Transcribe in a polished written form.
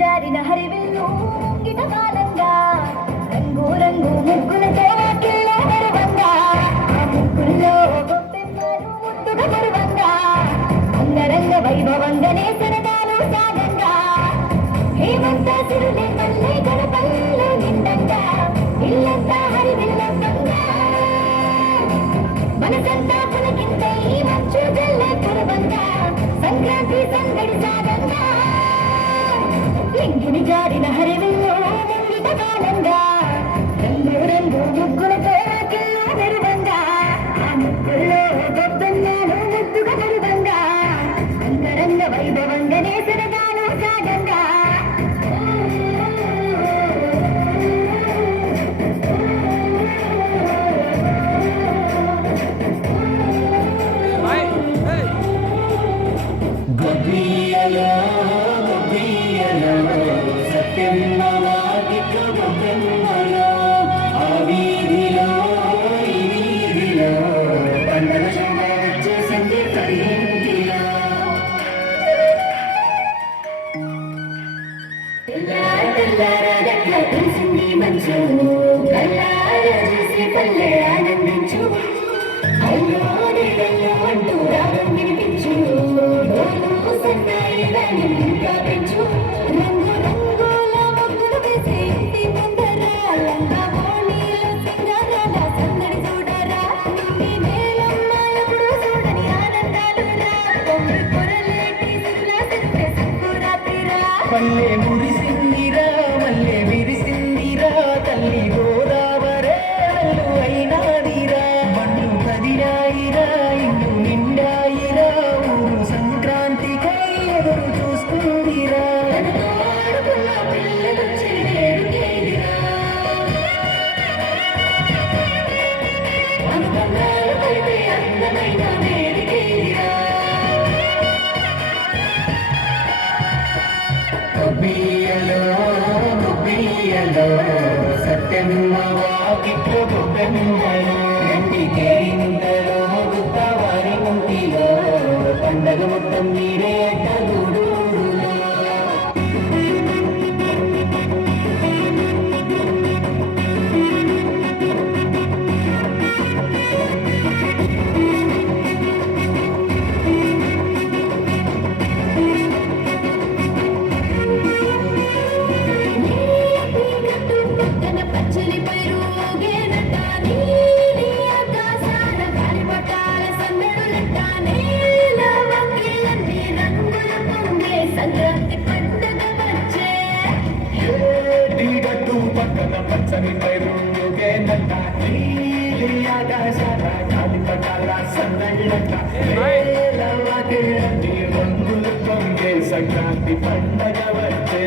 జారిన హరివిల్లు గిటకాలంగా రంగు రంగు ముగ్గులతో కిల్లే మెరువంగా ఆ ముగ్గుల్లో గొప్పెమ్మలు ముద్దుగా మెరువంగా అంగరంగ వైభవంగానే సరదాలు సాగంగా హేమంత సిరులే మల్లె గడపల్లో నిండంగా ఇల్లంతా హరివిల్లంగా మనసంతా పులకింత ఈ మంచు జల్లే కురవంగా సంక్రాంతి సందడి సాగంగా ఇంగిని జారిన హరివిల్లు ముంగిట కాలంగా రంగు రంగు ముగ్గులతో కిల్లా మెరువంగా ఆ ముగ్గుల్లో గొప్పన్నాను ముద్దుగా మెరువంగా అంగరంగ వైభవంగానే సరదాలు సాగంగా మంచు కల్లార చేసి పల్లె ఆనందించు అయ్యో నీడల్లో అంటూ రాగం వినిపించు డోలు సన్నాయిగా నిండుగా పెంచు రంగు రంగుల ముగ్గులు వేసి ఇంటి ముందర లంగా మోణీలో సింగారాల సందడి చూడరా నీ మేలమ్మ ఎప్పుడు చూడని ఆనందాలు రా కొమ్మి పొరలేటి సిరుల సిరుపే సంకురాత్రిరా పల్లె మురిసిందిరా మల్లె విరిసిందిరా తల్లి గోదావరే అల్లు అయినాదిరా బండ్లు కదిరాయిరా ఇల్లు నిండాయిరా ఊరు సంక్రాంతికై ఎదురు చూస్తుందిరా ఆడుకున్న పిల్లలు చెడేరుకేదిరా అనుబంధాలు కలిపే అందమైన వేడికేదిరా గొబ్బియ్యలో సత్యమ్మ వాకిట్లో గొబ్బెమ్మలో ఇంటికి ఇంతలో గుత్తవారి ఇంటిలో పండగ మొత్తం మీరే అడ్డగూడులో సంక్రాంతి పండుగ వచ్చే పక్కన పచ్చని పైరుగేనంట నీలి ఆకాశాల కాలిపటాల సందళ్ళంట రంగులు పొంగే సంక్రాంతి పండగ వచ్చే